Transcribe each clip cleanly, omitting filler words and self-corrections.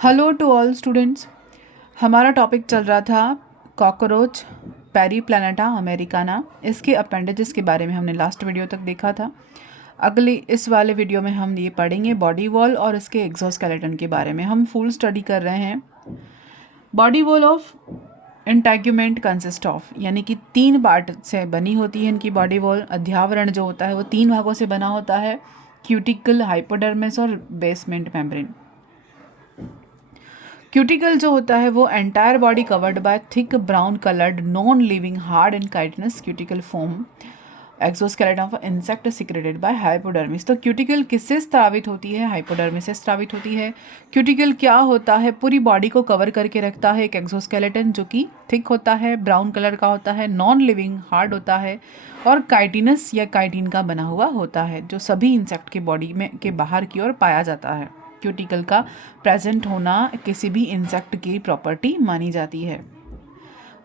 Hello to all students. हमारा topic चल रहा था कॉकरोच पेरीप्लैनेटा अमेरिकाना। इसके अपेंडेजेस के बारे में हमने लास्ट वीडियो तक देखा था। अगली इस वाले वीडियो में हम ये पढ़ेंगे बॉडी वॉल और इसके एक्सोस्केलेटन के बारे में। हम फुल स्टडी कर रहे हैं। Body wall of integument consist of, यानी कि 3 पार्ट से बनी होती है इनकी बॉडी वॉल। अध्यावरण जो होता है वो 3 भागों से बना होता है, क्यूटिकल, हाइपोडर्मिस और बेसमेंट मेम्ब्रेन। क्यूटिकल जो होता है वो entire body covered by thick brown coloured non living hard and chitinous cuticle foam exoskeleton of insect secreted by hypodermis. तो क्यूटिकल किससे स्रावित होती है? हाइपोडर्मिस से स्रावित होती है। क्यूटिकल क्या होता है? पूरी बॉडी को कवर करके रखता है एक एक्सोस्केलेटन जो कि थिक होता है, ब्राउन कलर का होता है, नॉन लिविंग हार्ड होता है और काइटिनस या काइटिन का बना हुआ होता है, जो सभी इंसेक्ट के बॉडी में के बाहर की ओर पाया जाता है। क्यूटिकल का प्रेजेंट होना किसी भी इंसेक्ट की प्रॉपर्टी मानी जाती है।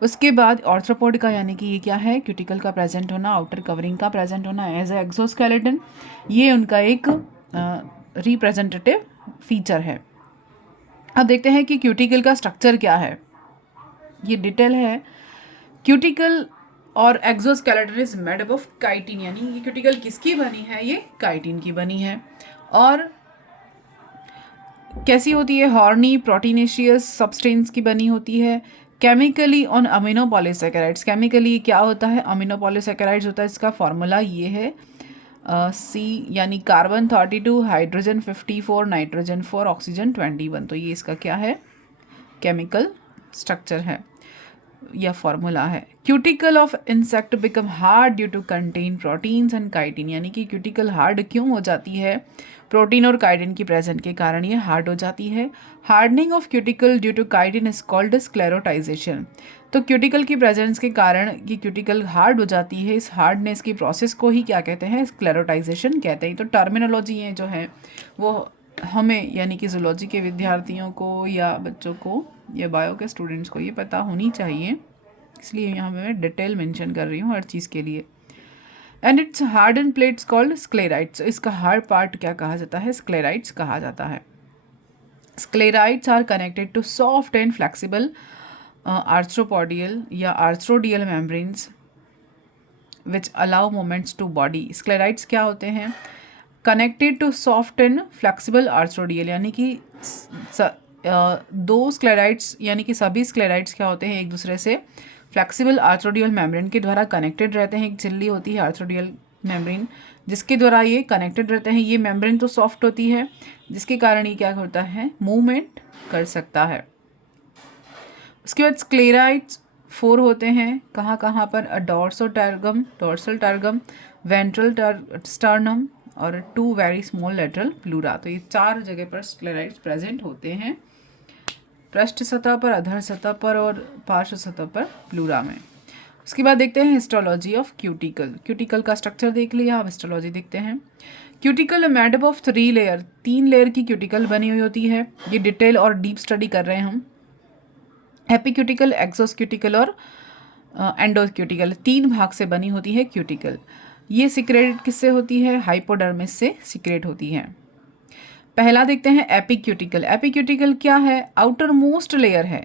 उसके बाद ऑर्थ्रोपोड का, यानी कि ये क्या है? क्यूटिकल का प्रेजेंट होना, आउटर कवरिंग का प्रेजेंट होना एज ए एक्सोस्केलेटन, ये उनका एक रिप्रेजेंटेटिव फीचर है। अब देखते हैं कि क्यूटिकल का स्ट्रक्चर क्या है। ये डिटेल है। क्यूटिकल और exoskeleton is made up of chitin, यानी ये क्यूटिकल किसकी बनी है? ये काइटिन की बनी है। और कैसी होती है? हॉर्नी प्रोटीनेशियस सब्सटेंस की बनी होती है। Chemically on अमीनोपॉलीसेकेराइड्स। केमिकली क्या होता है? अमीनोपॉलीसेकेराइड्स होता है। इसका फॉर्मूला ये है सी, यानी कार्बन 32, हाइड्रोजन 54, नाइट्रोजन 4, ऑक्सीजन 21। तो ये इसका क्या है? केमिकल स्ट्रक्चर है या फॉर्मूला है। Cuticle of insect become hard due to contain proteins and chitin, यानी कि क्यूटिकल हार्ड क्यों हो जाती है? प्रोटीन और काइटिन की प्रेजेंट के कारण ये हार्ड हो जाती है। Hardening of cuticle due to chitin is called sclerotization. तो क्यूटिकल की प्रेजेंस के कारण ये क्यूटिकल हार्ड हो जाती है। इस हार्डनेस की प्रोसेस को ही क्या कहते हैं? स्क्लेरोटाइजेशन कहते हैं। तो टर्मिनोलॉजी ये जो है वो हमें, यानी कि जूलॉजी के विद्यार्थियों को या बच्चों को या बायो के स्टूडेंट्स को ये पता होनी चाहिए, इसलिए यहाँ मैं डिटेल मेंशन कर रही हूँ हर चीज़ के लिए। And it's hard and plates called sclerites. इसका हार्ड पार्ट क्या कहा जाता है? स्क्लेराइट्स कहा जाता है। Sclerites are connected to soft and flexible arthropodial या arthrodial membranes which allow movements to body. Sclerites क्या होते हैं? Connected to soft and flexible arthrodial, यानी कि दो स्क्लेराइट्स, यानी कि सभी स्क्लेराइट्स क्या होते हैं? एक दूसरे से फ्लेक्सिबल आर्थ्रोडियल मेम्ब्रेन के द्वारा कनेक्टेड रहते हैं। एक झिल्ली होती है आर्थ्रोडियल मेम्ब्रेन, जिसके द्वारा ये कनेक्टेड रहते हैं। ये मेम्ब्रेन तो सॉफ्ट होती है, जिसके कारण ये क्या होता है? मूवमेंट कर सकता है। उसके बाद स्क्लेराइट्स 4 होते हैं। कहाँ कहाँ पर? डोर्सोटर्गम, डोर्सल टर्गम, वेंट्रल स्टर्नम और 2 वेरी स्मॉल लेटरल प्लूरा। तो ये 4 जगह पर स्क्लेराइट्स प्रेजेंट होते हैं, पृष्ठ सतह पर, अधर सतह पर और पार्श्व सतह पर प्लूरा में। उसके बाद देखते हैं हिस्टोलॉजी ऑफ क्यूटिकल। क्यूटिकल का स्ट्रक्चर देख लिया, अब हिस्टोलॉजी देखते हैं। Cuticle made up of 3 layer, 3 layer की क्यूटिकल बनी हुई होती है। ये डिटेल और डीप स्टडी कर रहे हैं हम। एपिक्यूटिकल, एक्सोस्क्यूटिकल और एंडोक्यूटिकल, 3 भाग से बनी होती है क्यूटिकल। ये सिक्रेट किससे होती है? हाइपोडर्मिस से सिक्रेट होती है। पहला देखते हैं एपिक्यूटिकल। एपिक्यूटिकल क्या है? आउटर मोस्ट लेयर है।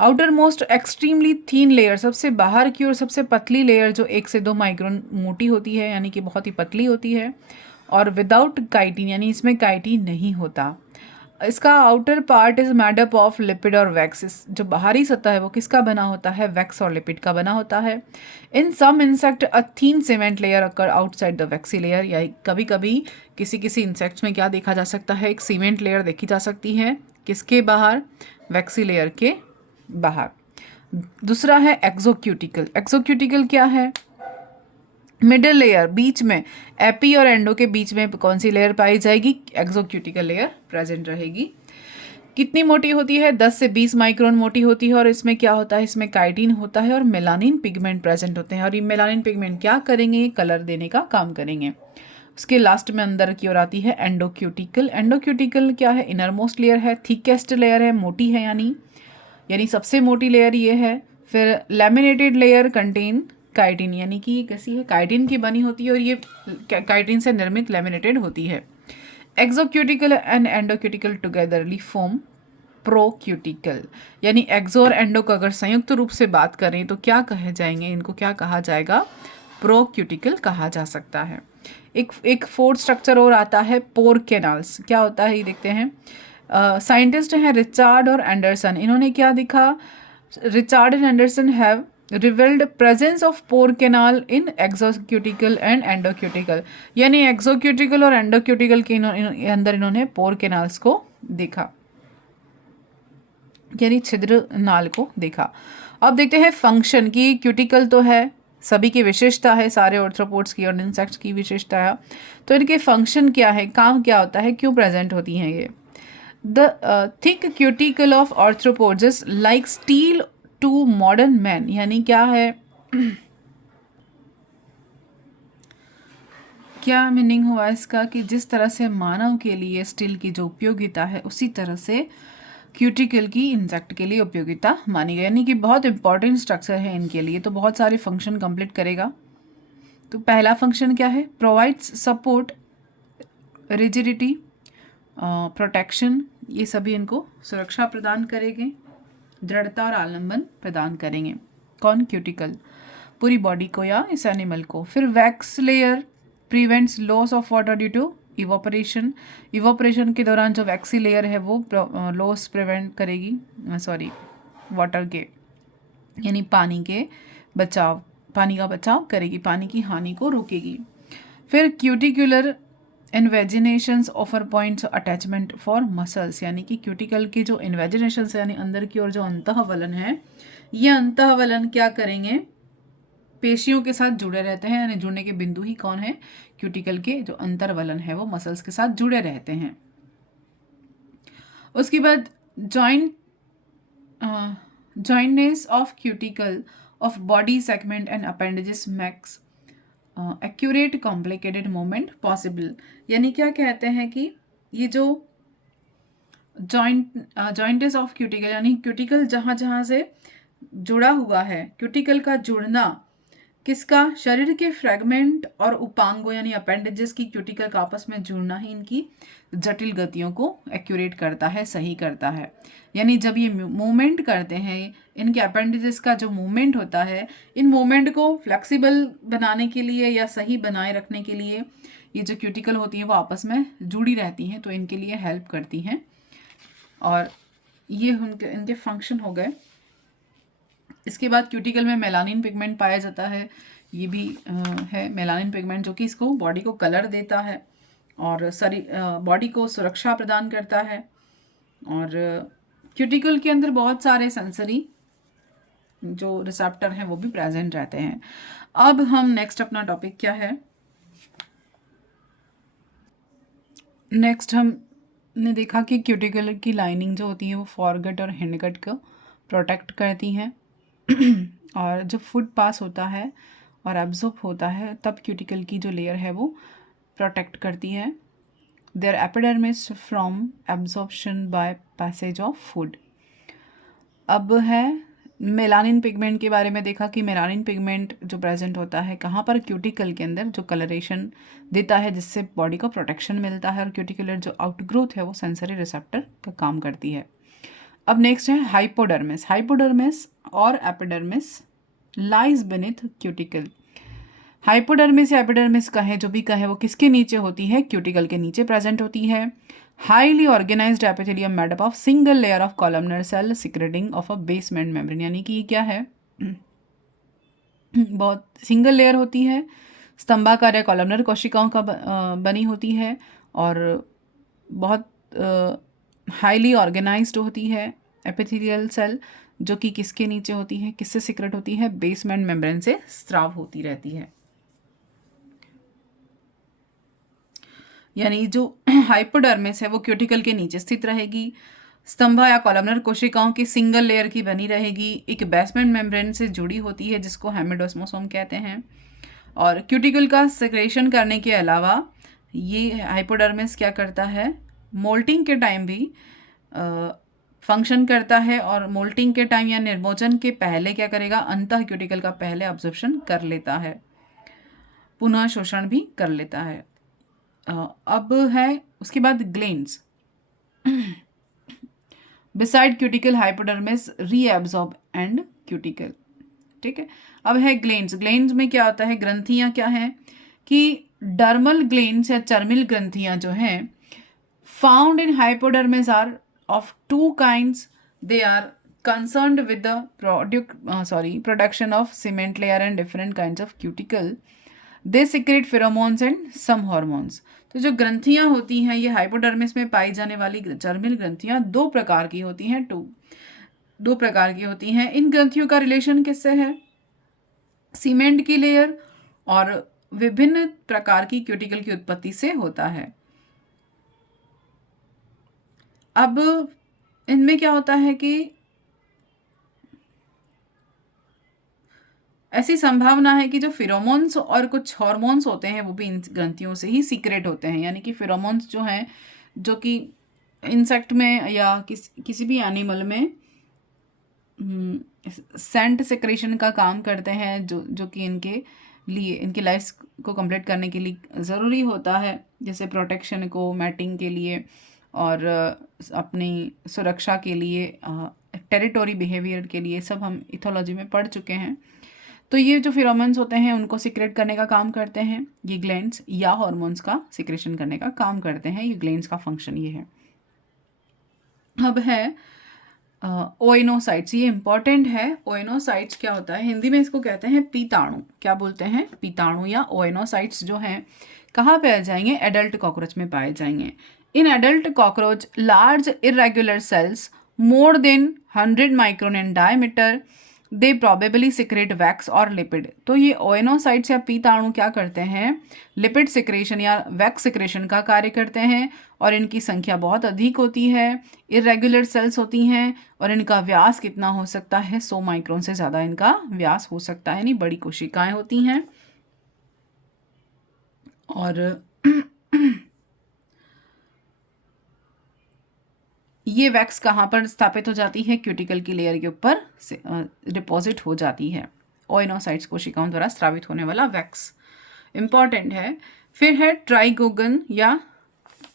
Outer most extremely thin layer, सबसे बाहर की और सबसे पतली लेयर जो 1 से 2 माइक्रोन मोटी होती है, यानी कि बहुत ही पतली होती है। और विदाउट काइटिन, यानी इसमें काइटिन नहीं होता। इसका outer part is made up of lipid और वैक्स। जो बाहरी सतह है वो किसका बना होता है? वैक्स और लिपिड का बना होता है। In some insect a thin cement layer occur outside the waxy layer, या कभी कभी किसी किसी इंसेक्ट्स में क्या देखा जा सकता है? एक सीमेंट लेयर देखी जा सकती है। किसके बाहर? वैक्सी लेयर के बाहर। दूसरा है एक्सोक्यूटिकल। एक्सोक्यूटिकल क्या है? मिडिल लेयर, बीच में, एपी और एंडो के बीच में कौन सी लेयर पाई जाएगी? एक्सोक्यूटिकल लेयर प्रेजेंट रहेगी। कितनी मोटी होती है? 10 से 20 माइक्रोन मोटी होती है। और इसमें क्या होता है? इसमें काइटिन होता है और मेलानिन पिगमेंट प्रेजेंट होते हैं। और ये मेलानिन पिगमेंट क्या करेंगे? कलर देने का काम करेंगे। उसके लास्ट में अंदर की ओर आती है एंडोक्यूटिकल। एंडोक्यूटिकल क्या है? इनर मोस्ट लेयर है, थिकेस्ट लेयर है, मोटी है, यानी सबसे मोटी लेयर ये है। फिर लैमिनेटेड लेयर कंटेन काइटिन, यानी कि ये कैसी है? काइटिन की बनी होती है और ये काइटिन से निर्मित लैमिनेटेड होती है। एक्सोक्यूटिकल एंड एंडोक्यूटिकल टुगेदरली फॉर्म प्रोक्यूटिकल। यानी एक्सो और एंडो को अगर संयुक्त रूप से बात करें तो क्या कहे जाएंगे, इनको क्या कहा जाएगा, प्रोक्यूटिकल कहा जा सकता है। एक फोर्थ स्ट्रक्चर और आता है पोर कैनाल्स। क्या होता है ये देखते हैं। साइंटिस्ट हैं रिचार्ड और एंडरसन, इन्होंने क्या दिखा, Richard and Anderson have revealed presence of pore canal in exocuticle and endocuticle. यानी एक्सोक्यूटिकल और एंडोक्यूटिकल के अंदर इन्होंने पोर कैनाल्स को देखा, यानी छिद्र नाल को देखा। अब देखते हैं फंक्शन की। क्यूटिकल तो है, सभी की विशेषता है, सारे ऑर्थ्रोपोड्स की और इंसेक्ट्स की विशेषता है। तो इनके फंक्शन क्या है, काम क्या होता है, क्यों प्रेजेंट होती हैं ये। The thick cuticle of arthropods is like steel to modern man. यानी क्या है, क्या मीनिंग हुआ इसका कि जिस तरह से मानव के लिए स्टील की जो उपयोगिता है उसी तरह से क्यूटिकल की इंसेक्ट के लिए उपयोगिता मानी गई। यानी कि बहुत इंपॉर्टेंट स्ट्रक्चर है इनके लिए, तो बहुत सारे फंक्शन कंप्लीट करेगा। तो पहला फंक्शन क्या है, प्रोवाइड्स सपोर्ट, रिजिडिटी, प्रोटेक्शन, ये सभी इनको सुरक्षा प्रदान करेंगे, दृढ़ता और आलंबन प्रदान करेंगे। कौन, क्यूटिकल, पूरी बॉडी को या इस एनिमल को। फिर wax layer prevents loss of water due to evaporation. Evaporation के दौरान जो वैक्सी लेयर है वो लॉस प्रिवेंट करेगी, सॉरी वाटर के, यानी पानी के बचाव, पानी का बचाव करेगी, पानी की हानि को रोकेगी। फिर cuticular invaginations offer points attachment for muscles. यानी कि क्यूटिकल के जो इन्वेजिनेशंस यानी अंदर की ओर जो अंतःवलन है, ये अंतःवलन क्या करेंगे, पेशियों के साथ जुड़े रहते हैं। यानी जुड़ने के बिंदु ही कौन है, क्यूटिकल के जो अंतर्वलन है वो मसल्स के साथ जुड़े रहते हैं। उसके बाद jointness of cuticle of body segment and appendages max accurate complicated movement possible. यानी क्या कहते हैं कि ये जो जॉइंटेस ऑफ क्यूटिकल, यानी क्यूटिकल जहाँ जहाँ से जुड़ा हुआ है, क्यूटिकल का जुड़ना किसका, शरीर के फ्रेगमेंट और उपांगों यानी अपेंडेजेस की क्यूटिकल का आपस में जुड़ना ही इनकी जटिल गतियों को एक्यूरेट करता है, सही करता है। यानी जब ये मूवमेंट करते हैं, इनके अपेंडेजेस का जो मूवमेंट होता है, इन मूवमेंट को फ्लेक्सिबल बनाने के लिए या सही बनाए रखने के लिए ये जो क्यूटिकल होती है वो आपस में जुड़ी रहती हैं, तो इनके लिए हेल्प करती हैं। और ये इनके फंक्शन हो गए। इसके बाद क्यूटिकल में मेलानिन पिगमेंट पाया जाता है, ये भी है मेलानिन पिगमेंट जो कि इसको बॉडी को कलर देता है और बॉडी को सुरक्षा प्रदान करता है। और क्यूटिकल के अंदर बहुत सारे सेंसरी जो रिसेप्टर हैं वो भी प्रेजेंट रहते हैं। अब हम नेक्स्ट अपना टॉपिक क्या है, नेक्स्ट हमने देखा कि क्यूटिकल की लाइनिंग जो होती है वो फॉरगट और हिंडगट को प्रोटेक्ट करती हैं और जब फूड पास होता है और एब्जॉर्ब होता है तब क्यूटिकल की जो लेयर है वो प्रोटेक्ट करती है their epidermis from absorption by passage of food. अब है मेलानिन पिगमेंट के बारे में देखा कि मेलानिन पिगमेंट जो प्रेजेंट होता है कहाँ पर, क्यूटिकल के अंदर, जो कलरेशन देता है जिससे बॉडी को प्रोटेक्शन मिलता है। और क्यूटिकुलर जो आउटग्रोथ है वो सेंसरी रिसेप्टर का काम करती है। अब नेक्स्ट है हाइपोडर्मिस। हाइपोडर्मिस और epidermis lies beneath cuticle. Hypodermis या एपिडर्मिस कहें जो भी कहें वो किसके नीचे होती है, क्यूटिकल के नीचे प्रेजेंट होती है। Highly organised epithelium made up of single layer of columnar cell secreting of a basement membrane. यानी कि ये क्या है, बहुत सिंगल लेयर होती है, स्तंभाकार या कॉलमनर कोशिकाओं का बनी होती है और बहुत हाईली ऑर्गेनाइज्ड होती है एपिथेलियल सेल, जो कि किसके नीचे होती है, किससे सिक्रेट होती है, बेसमेंट मेम्ब्रेन से स्राव होती रहती है। यानी जो हाइपोडर्मिस है वो क्यूटिकल के नीचे स्थित रहेगी, स्तंभ या कॉलमनर कोशिकाओं की सिंगल लेयर की बनी रहेगी, एक बेसमेंट मेम्ब्रेन से जुड़ी होती है जिसको हेमिडोस्मोसोम कहते हैं। और क्यूटिकल का सेक्रेशन करने के अलावा ये हाइपोडर्मिस क्या करता है, मोल्टिंग के टाइम भी फंक्शन करता है और मोल्टिंग के टाइम या निर्मोचन के पहले क्या करेगा, अंतः क्यूटिकल का पहले अब्जॉर्प्शन कर लेता है, पुनः शोषण भी कर लेता है। अब है उसके बाद glands. Beside cuticle hypodermis reabsorb and cuticle. ठीक है, अब है ग्लैंड्स। ग्लैंड्स में क्या होता है, ग्रंथियां क्या हैं कि डर्मल ग्लैंड्स या चर्मिल ग्रंथियां जो हैं found in hypodermis are of two kinds. They are concerned with the production of cement layer and different kinds of cuticle. They secrete pheromones and some hormones. तो जो ग्रंथियां होती हैं ये हाइपोडर्मिस में पाई जाने वाली चर्मिल ग्रंथियां दो प्रकार की होती हैं, दो प्रकार की होती हैं। इन ग्रंथियों का रिलेशन किससे है, सीमेंट की लेयर और विभिन्न प्रकार की क्यूटिकल की उत्पत्ति से होता है। अब इनमें क्या होता है कि ऐसी संभावना है कि जो फिरोमोन्स और कुछ हार्मोन्स होते हैं वो भी इन ग्रंथियों से ही सीक्रेट होते हैं। यानी कि फिरोमोन्स जो हैं, जो कि इंसेक्ट में या किसी भी एनिमल में सेंट सेक्रेशन का काम करते हैं, जो कि इनके लिए, इनकी लाइफ को कंप्लीट करने के लिए ज़रूरी होता है, जैसे प्रोटेक्शन को, मैटिंग के लिए और अपनी सुरक्षा के लिए, टेरिटोरी बिहेवियर के लिए, सब हम इथोलॉजी में पढ़ चुके हैं। तो ये जो फिरोमोन्स होते हैं उनको सिक्रेट करने का काम करते हैं ये ग्लैंड्स, या हार्मोन्स का सिक्रेशन करने का काम करते हैं। ये ग्लैंड्स का फंक्शन ये है। अब है ओइनोसाइट्स, ये इंपॉर्टेंट है। ओइनोसाइट्स क्या होता है, हिंदी में इसको कहते हैं पीताणु। क्या बोलते हैं, पीताणु या ओइनोसाइट्स जो हैं कहाँ पाए जाएंगे, एडल्ट कॉकरोच में पाए जाएंगे। In adult cockroach large irregular cells more than 100 micron in diameter, they probably secrete wax और लिपिड। तो ये ओएनोसाइट्स या पीताणु क्या करते हैं, लिपिड सिक्रेशन या वैक्स सिक्रेशन का कार्य करते हैं और इनकी संख्या बहुत अधिक होती है, इरेगुलर सेल्स होती हैं और इनका व्यास कितना हो सकता है, 100 माइक्रोन से ज़्यादा इनका व्यास हो सकता है, यानी बड़ी कोशिकाएं होती हैं। और ये वैक्स कहाँ पर स्थापित हो जाती है, क्यूटिकल की लेयर के ऊपर डिपॉजिट हो जाती है। ओइनोसाइट्स कोशिकाओं द्वारा स्रावित होने वाला वैक्स इंपॉर्टेंट है। फिर है ट्राइकोगन या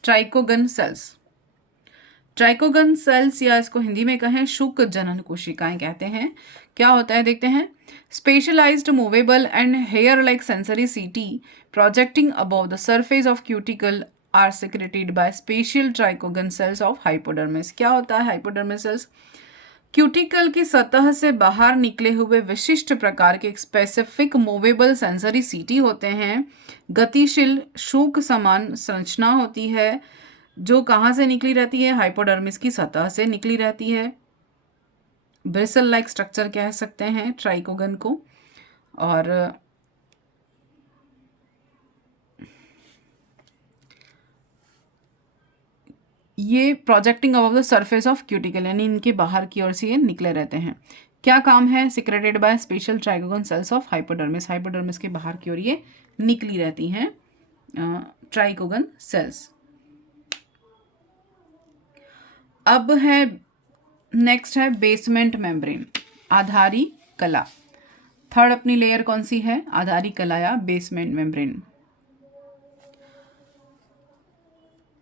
ट्राइकोगन सेल्स। ट्राइकोगन सेल्स या इसको हिंदी में कहें शुक जनन कोशिकाएं कहते हैं। क्या होता है देखते हैं, specialised movable and hair like sensory setae projecting above the surface of cuticle are secreted by special trichogen cells of hypodermis. क्या होता है हाइपोडर्मिस सेल्स, क्यूटिकल की सतह से बाहर निकले हुए विशिष्ट प्रकार के स्पेसिफिक मूवेबल सेंसरी सीटी होते हैं। गतिशील शूक समान संरचना होती है जो कहाँ से निकली रहती है, हाइपोडर्मिस की सतह से निकली रहती है। ब्रिसल लाइक स्ट्रक्चर कह सकते हैं ट्राइकोगन को। और ये projecting above the surface of cuticle, यानी इनके बाहर की ओर से ये निकले रहते हैं। क्या काम है, secreted by special trichogen cells of hypodermis, hypodermis के बाहर की ओर ये निकली रहती हैं ट्राइकोगन सेल्स। अब है नेक्स्ट है बेसमेंट मेम्ब्रेन, आधारी कला। थर्ड अपनी लेयर कौन सी है, आधारी कला या बेसमेंट मेम्ब्रेन।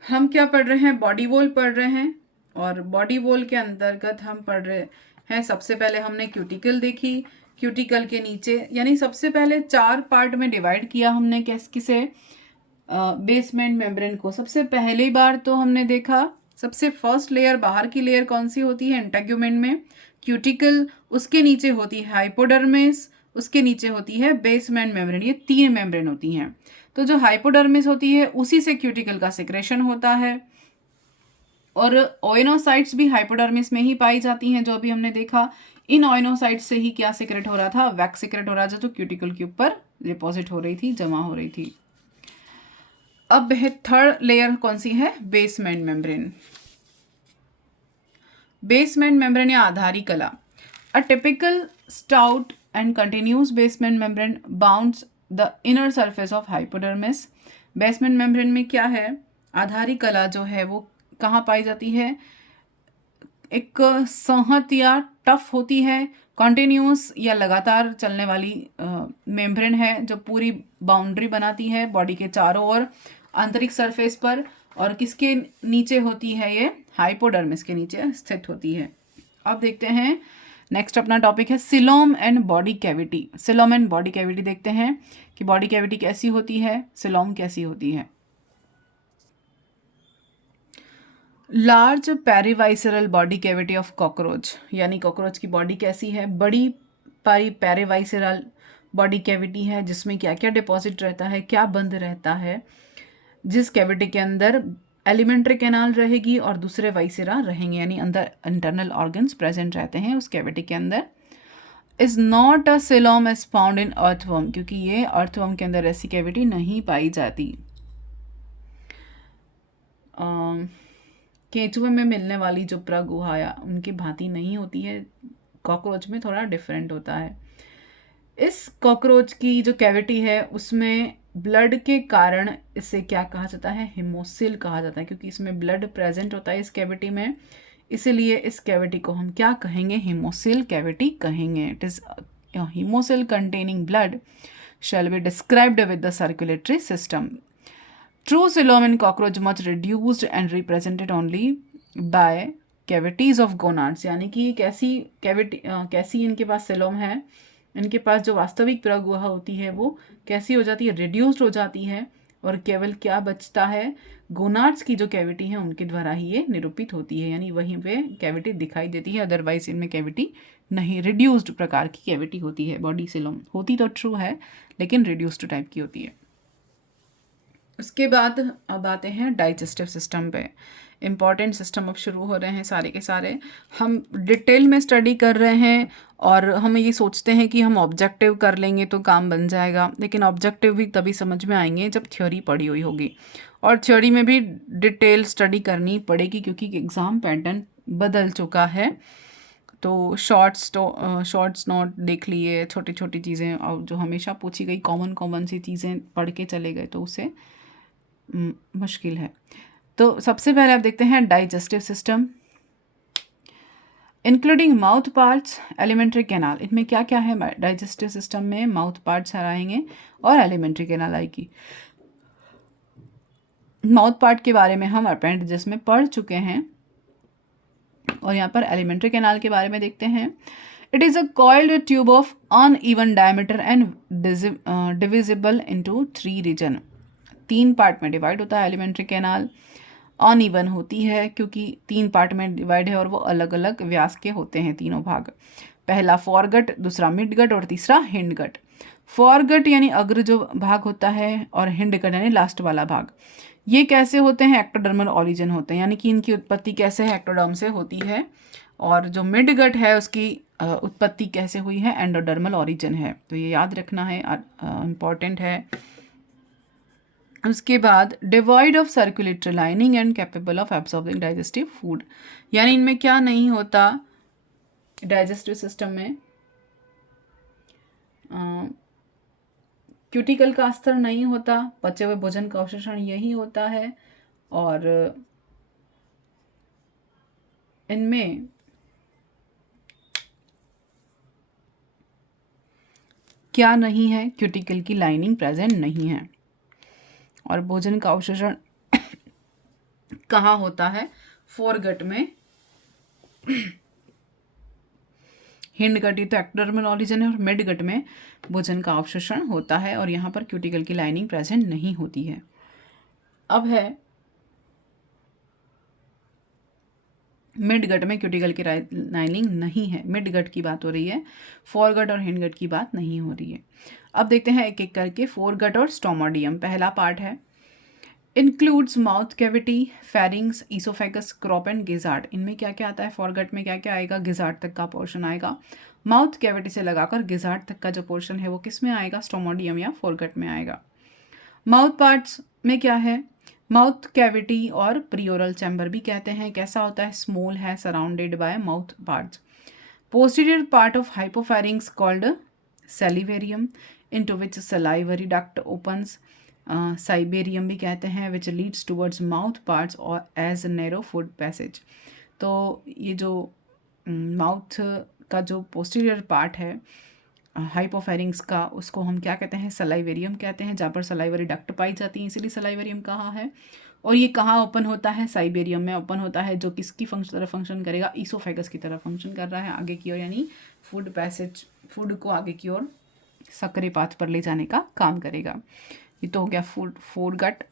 हम क्या पढ़ रहे हैं, बॉडी वॉल पढ़ रहे हैं और बॉडी वॉल के अंतर्गत हम पढ़ रहे हैं, सबसे पहले हमने क्यूटिकल देखी, क्यूटिकल के नीचे यानी सबसे पहले 4 पार्ट में डिवाइड किया हमने किसे, बेसमेंट मेम्ब्रेन को। सबसे पहली बार तो हमने देखा सबसे फर्स्ट लेयर, बाहर की लेयर कौन सी होती है, इंटेग्यूमेंट में क्यूटिकल, उसके नीचे होती है हाइपोडर्मिस, उसके नीचे होती है बेसमेंट मेम्ब्रेन। ये 3 मेम्ब्रेन होती हैं। तो जो हाइपोडर्मिस होती है उसी से क्यूटिकल का सिक्रेशन होता है और ओइनोसाइट्स भी हाइपोडर्मिस में ही पाई जाती हैं, जो अभी हमने देखा। इन ओइनोसाइट्स से ही क्या सिक्रेट हो रहा था, वैक्स सिक्रेट हो रहा था, जो क्यूटिकल के ऊपर डिपॉजिट हो रही थी, जमा हो रही थी। अब है थर्ड लेयर कौन सी है, बेसमेंट मेम्ब्रेन। बेसमेंट मेम्ब्रेन या आधारी कला, a typical stout and continuous basement membrane bounds the inner surface of hypodermis. Basement membrane में क्या है, आधारी कला जो है वो कहाँ पाई जाती है, एक संहत या टफ होती है, कॉन्टिन्यूस या लगातार चलने वाली मेम्ब्रेन है जो पूरी बाउंड्री बनाती है बॉडी के चारों ओर आंतरिक सरफेस पर, और किसके नीचे होती है ये, हाइपोडर्मिस के नीचे स्थित होती है। अब देखते हैं नेक्स्ट अपना टॉपिक है coelom and body cavity. Coelom and body cavity देखते हैं कि बॉडी कैविटी कैसी होती है, सिलोम कैसी होती है। Large perivisceral body cavity of cockroach, यानी कॉकरोच की बॉडी कैसी है, बड़ी पेरिवाइसरल बॉडी कैविटी है जिसमें क्या क्या डिपॉजिट रहता है, क्या बंद रहता है, जिस कैविटी के अंदर एलिमेंट्री कैनाल रहेगी और दूसरे वाइसेरा रहेंगे, यानी अंदर इंटरनल ऑर्गन्स प्रेजेंट रहते हैं उस कैविटी के अंदर। Is not a coelom is found in earthworm, क्योंकि ये अर्थवर्म के अंदर ऐसी कैविटी नहीं पाई जाती। केंचुए में मिलने वाली जो प्रगुहाया उनकी भांति नहीं होती है, कॉकरोच में थोड़ा डिफरेंट होता है। इस कॉकरोच की जो कैविटी है उसमें ब्लड के कारण इसे क्या कहा जाता है, हिमोसिल कहा जाता है, क्योंकि इसमें ब्लड प्रेजेंट होता है इस कैविटी में, इसीलिए इस कैविटी को हम क्या कहेंगे, हिमोसिल कैविटी कहेंगे। It is haemocoel containing blood shall be described with the circulatory system. True coelom in cockroach much reduced and represented only by cavities of gonads, यानी कि कैसी इनके पास सेलोम है, इनके पास जो वास्तविक प्रगुहा होती है वो कैसी हो जाती है, रिड्यूस्ड हो जाती है, और केवल क्या बचता है, गोनाड्स की जो कैविटी है उनके द्वारा ही ये निरूपित होती है, यानी वहीं पे कैविटी दिखाई देती है, अदरवाइज इनमें कैविटी नहीं, रिड्यूस्ड प्रकार की कैविटी होती है। बॉडी सेलोम होती तो ट्रू है लेकिन रिड्यूस्ड टाइप की होती है। उसके बाद अब आते हैं डाइजेस्टिव सिस्टम पे। इम्पॉर्टेंट सिस्टम अब शुरू हो रहे हैं सारे के सारे, हम डिटेल में स्टडी कर रहे हैं और हम ये सोचते हैं कि हम ऑब्जेक्टिव कर लेंगे तो काम बन जाएगा, लेकिन ऑब्जेक्टिव भी तभी समझ में आएंगे जब थ्योरी पढ़ी हुई होगी, और थ्योरी में भी डिटेल स्टडी करनी पड़ेगी क्योंकि एग्ज़ाम पैटर्न बदल चुका है। तो शॉर्ट्स नोट देख लिए, छोटी छोटी चीज़ें, और जो हमेशा पूछी गई कॉमन सी चीज़ें पढ़ के चले गए तो उससे मुश्किल है। तो सबसे पहले आप देखते हैं digestive system including mouth parts, alimentary canal. इनमें क्या क्या है डाइजेस्टिव सिस्टम में, माउथ पार्ट्स आएंगे और एलिमेंट्री कैनाल आएगी। माउथ पार्ट के बारे में हम अपेंडिजेस में पढ़ चुके हैं, और यहाँ पर एलिमेंट्री कैनाल के बारे में देखते हैं। It is a coiled tube of uneven diameter and divisible into 3 region. 3 part में डिवाइड होता है एलिमेंट्री कैनाल। अनइवन होती है क्योंकि 3 पार्ट में डिवाइड है और वो अलग अलग व्यास के होते हैं तीनों भाग। पहला फॉरगट, दूसरा मिडगट और तीसरा हिंडगट। फॉरगट यानी अग्र जो भाग होता है, और हिंडगट यानी लास्ट वाला भाग। ये कैसे होते हैं, एक्टोडर्मल ऑरिजिन होते हैं, यानी कि इनकी उत्पत्ति कैसे है, एक्टोडर्म से होती है, और जो मिडगट है उसकी उत्पत्ति कैसे हुई है, एंडोडर्मल ऑरिजिन है। तो ये याद रखना है, इम्पॉर्टेंट है। उसके बाद divide of circulatory lining and capable of absorbing digestive food, यानी इनमें क्या नहीं होता डाइजेस्टिव सिस्टम में, क्यूटिकल का स्तर नहीं होता, पचे हुए भोजन का अवशोषण यही होता है, और इनमें क्या नहीं है, क्यूटिकल की लाइनिंग प्रेजेंट नहीं है। और भोजन का अवशोषण कहाँ होता है, फोरगट में, हिंडगट तो एक्टोडर्मल ऑरिजिन है, और मिडगट में भोजन का अवशोषण होता है, और यहाँ पर क्यूटिकल की लाइनिंग प्रेजेंट नहीं होती है। अब है मिडगट में क्यूटिकल की लाइनिंग नहीं है, मिडगट की बात हो रही है, फोरगट और हिंडगट की बात नहीं हो रही है। अब देखते हैं एक एक करके। फोरगट और स्टोमोडियम पहला पार्ट है। Includes mouth cavity, pharynx, oesophagus, crop and gizzard. इनमें क्या क्या आता है, फॉरगट में क्या क्या आएगा, गिजार्ड तक का पोर्शन आएगा। माउथ कैविटी से लगाकर गिजार्ड तक का जो पोर्शन है वो किस में आएगा, स्टोमोडियम या फोरगट में आएगा। माउथ पार्ट्स में क्या है, माउथ कैविटी और प्रियोरल चैम्बर भी कहते हैं। कैसा होता है, स्मॉल है, surrounded by mouth parts. Posterior part of hypopharynx called salivarium, into which salivary duct opens. Cibarium भी कहते हैं, which leads towards mouth parts और एज नैरो फूड पैसेज। तो ये जो माउथ का जो पोस्टीरियर पार्ट है हाइपोफेरिंग्स का, उसको हम क्या कहते हैं, सलाइवेरियम कहते हैं, जहाँ पर सलाइवरी डक्ट पाई जाती है, इसीलिए सलाइवेरियम कहा है। और ये कहाँ ओपन होता है, साइबेरियम में ओपन होता है, जो किसकी तरह फंक्शन करेगा, ईसोफेगस की तरह फंक्शन कर रहा है आगे की ओर, यानी फूड पैसेज, फूड को आगे की ओर सक्रिय पाथ पर ले जाने का काम करेगा। ये तो हो गया फूड गट।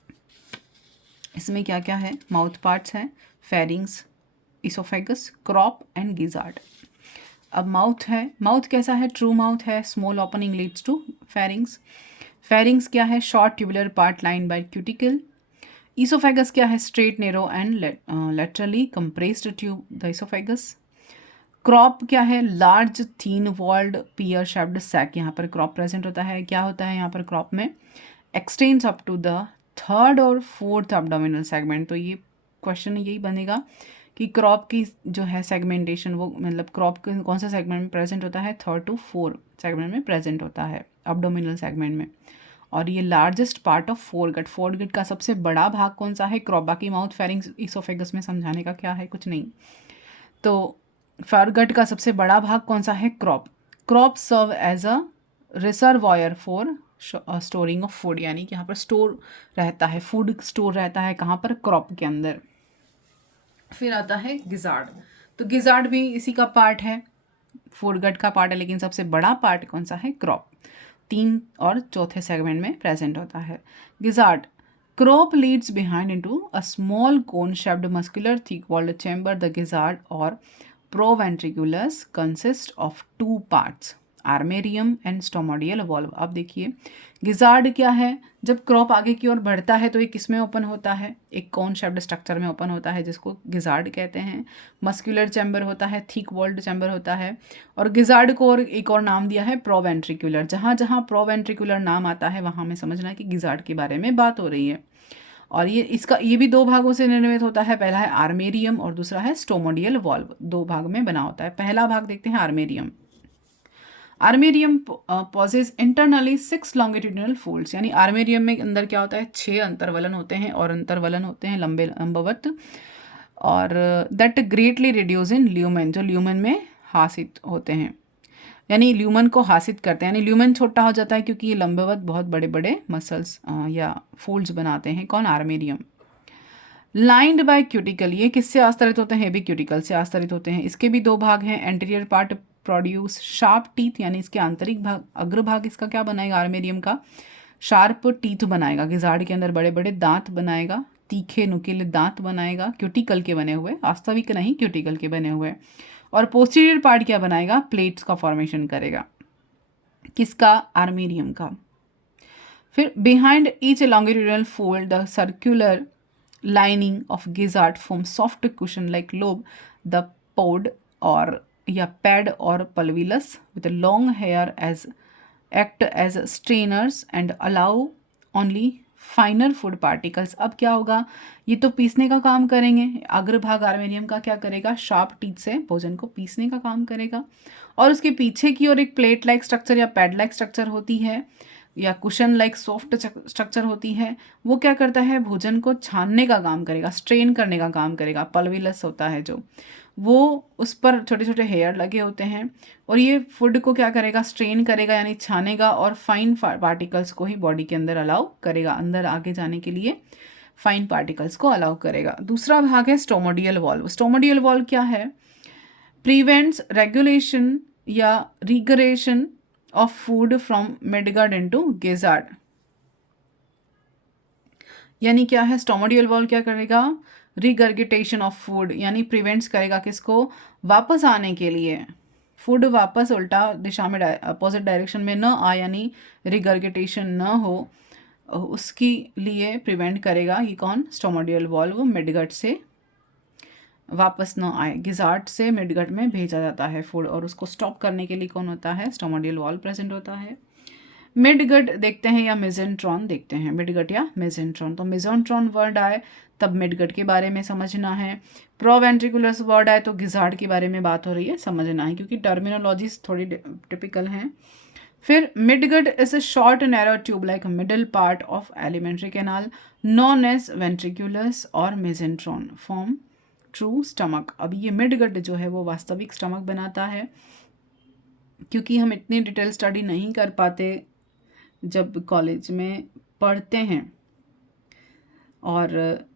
इसमें क्या क्या है, माउथ पार्ट्स हैं, pharynx, oesophagus, crop and gizzard. अब माउथ है, माउथ कैसा है, ट्रू माउथ है, small opening leads to pharynx. Pharynx क्या है, short tubular part line by cuticle. Oesophagus क्या है, straight narrow and laterally compressed tube the oesophagus. Crop क्या है, large thin walled pear shaped sac, यहाँ पर क्रॉप प्रेजेंट होता है। क्या होता है यहाँ पर क्रॉप में, extends up to the third और फोर्थ एब्डोमिनल सेगमेंट। तो ये क्वेश्चन यही बनेगा कि क्रॉप की जो है सेगमेंटेशन, वो मतलब क्रॉप के कौन सा सेगमेंट में प्रेजेंट होता है, 3rd to 4 सेगमेंट में प्रेजेंट होता है एब्डोमिनल सेगमेंट में। और ये largest part of foregut, foregut का सबसे बड़ा भाग कौन सा है, क्रॉप। बाकी माउथ, फेरिंग्स, ईसोफेगस में समझाने का क्या है, कुछ नहीं। तो फोरगट का सबसे बड़ा भाग कौन सा है, crop. Crop serve as a reservoir for storing of food, यानी कि यहाँ पर स्टोर रहता है, फूड स्टोर रहता है कहाँ पर, क्रॉप के अंदर। फिर आता है गिजार्ड। तो गिजार्ड भी इसी का पार्ट है, फोरगट का पार्ट है, लेकिन सबसे बड़ा पार्ट कौन सा है, क्रॉप। 3 और 4th सेगमेंट में प्रेजेंट होता है gizzard. Crop leads behind into a small cone shaped muscular thick walled chamber. The gizzard और proventriculus consist of 2 parts, armarium and stomodeal valve. अब देखिए गिजार्ड क्या है, जब क्रॉप आगे की ओर बढ़ता है तो ये किस में ओपन होता है, एक कॉन शेप्ड स्ट्रक्चर में ओपन होता है, जिसको गिजार्ड कहते हैं। मस्कुलर चैम्बर होता है, थिक वॉल्ड चैम्बर होता है। और गिजार्ड को और एक और नाम दिया है प्रोवेंट्रिकुलर। जहाँ जहाँ प्रोवेंट्रिकुलर नाम आता है वहाँ में समझना कि गिजार्ड के बारे में बात हो रही है। और ये भी 2 भागों से निर्मित होता है, पहला है आर्मेरियम और दूसरा है स्टोमोडियल वॉल्व। 2 भाग में बना होता है। पहला भाग देखते हैं आर्मेरियम। आर्मेरियम पॉजेज इंटरनली 6 लॉन्गिट्यूडिनल फोल्ड्स, यानी आर्मेरियम में अंदर क्या होता है, 6 अंतर्वलन होते हैं, और अंतर्वलन होते हैं लंबे लंबवत, और that greatly reduce in lumen, जो ल्यूमेन में हासित होते हैं, यानी ल्यूमन को हासित करते हैं, यानी ल्यूमन छोटा हो जाता है क्योंकि ये लंबवत बहुत बड़े बड़े मसल्स या फोल्ड्स बनाते हैं। कौन, आर्मेरियम। लाइंड बाय क्यूटिकल, ये किससे आस्तरित होते हैं, ये भी क्यूटिकल से आस्तरित होते हैं। इसके भी 2 भाग हैं। Anterior part produce sharp teeth, यानी इसके आंतरिक भाग, अग्रभाग इसका क्या बनाएगा, आर्मेरियम का शार्प टीथ बनाएगा। गिजार्ड के अंदर बड़े बड़े दांत बनाएगा, तीखे नुकीले दांत बनाएगा, क्यूटिकल के बने हुए, वास्तविक नहीं क्यूटिकल के बने हुए। और पोस्टीरियर पार्ट क्या बनाएगा, प्लेट्स का फॉर्मेशन करेगा, किसका, आर्मेरियम का। फिर behind each longitudinal fold the circular lining of gizzard forms soft cushion like lobe, the pod or या pad or pulvillus with long hair as act as strainers and allow only फाइनर food particles. अब क्या होगा, ये तो पीसने का काम करेंगे। अग्रभाग आर्मेरियम का क्या करेगा, शार्प टीथ से भोजन को पीसने का काम करेगा। और उसके पीछे की ओर एक प्लेट लाइक स्ट्रक्चर या पैड लाइक स्ट्रक्चर होती है, या कुशन लाइक सॉफ्ट स्ट्रक्चर होती है। वो क्या करता है, भोजन को छानने का काम करेगा, स्ट्रेन करने का काम करेगा। पल्विलस होता है जो, वो उस पर छोटे छोटे हेयर लगे होते हैं, और ये फूड को क्या करेगा, स्ट्रेन करेगा, यानी छानेगा, और फाइन पार्टिकल्स को ही बॉडी के अंदर अलाउ करेगा, अंदर आगे जाने के लिए फाइन पार्टिकल्स को अलाउ करेगा। दूसरा भाग है स्टोमोडियल वॉल्व। स्टोमोडियल वॉल्व क्या है, प्रिवेंट्स रेगुलेशन या regurgitation of food from midgut into gizzard. यानी क्या है, स्टोमोडियल वॉल्व क्या करेगा, रिगर्गिटेशन ऑफ फूड, यानी प्रिवेंट्स करेगा किसको, वापस आने के लिए, फूड वापस उल्टा दिशा में अपोजिट डायरेक्शन में न आए, यानी रिगर्गिटेशन न हो, उसके लिए प्रिवेंट करेगा। ये कौन, स्टोमोडियल वॉल्व मिडगट से वापस न आए, गिजार्ड से मिडगट में भेजा जाता है फूड, और उसको स्टॉप करने के लिए कौन होता है, स्टोमोडियल वॉल्व प्रेजेंट होता है। मिडगट देखते हैं या मेसेंट्रॉन देखते हैं, मिडगट या मेसेंट्रॉन। तो मेसेंट्रॉन वर्ड आए तब मिडगट के बारे में समझना है, प्रोवेंट्रिकुलस वर्ड आए तो गिजार्ड के बारे में बात हो रही है, समझना है, क्योंकि टर्मिनोलॉजीज थोड़ी टिपिकल हैं। फिर midgut is a short narrow tube like middle part of alimentary canal known as ventriculus और मेसेंट्रॉन फॉर्म ट्रू स्टमक। अब ये मिडगट जो है वो वास्तविक स्टमक बनाता है, क्योंकि हम इतनी डिटेल स्टडी नहीं कर पाते जब कॉलेज में पढ़ते हैं, और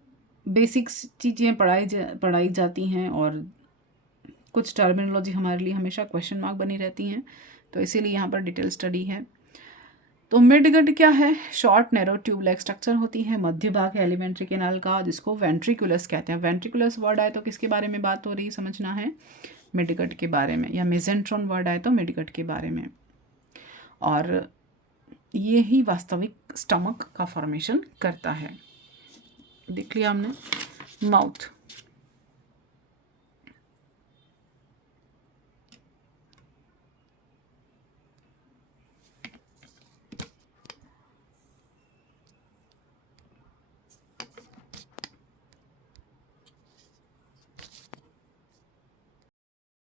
बेसिक्स चीज़ें पढ़ाई जाती हैं और कुछ टर्मिनोलॉजी हमारे लिए हमेशा क्वेश्चन मार्क बनी रहती हैं, तो इसीलिए यहाँ पर डिटेल स्टडी है। तो मिडगट क्या है? Short narrow tube like structure होती है, मध्य भाग है एलिमेंट्री कैनाल का, जिसको वेंट्रिकुलस कहते हैं। वेंट्रिकुलस वर्ड आए तो किसके बारे में बात हो रही है समझना है, मिडगट के बारे में, या मेसेंट्रॉन वर्ड आए तो मिडगट के बारे में। और ये ही वास्तविक स्टमक का फॉर्मेशन करता है। देख लिया हमने। माउथ,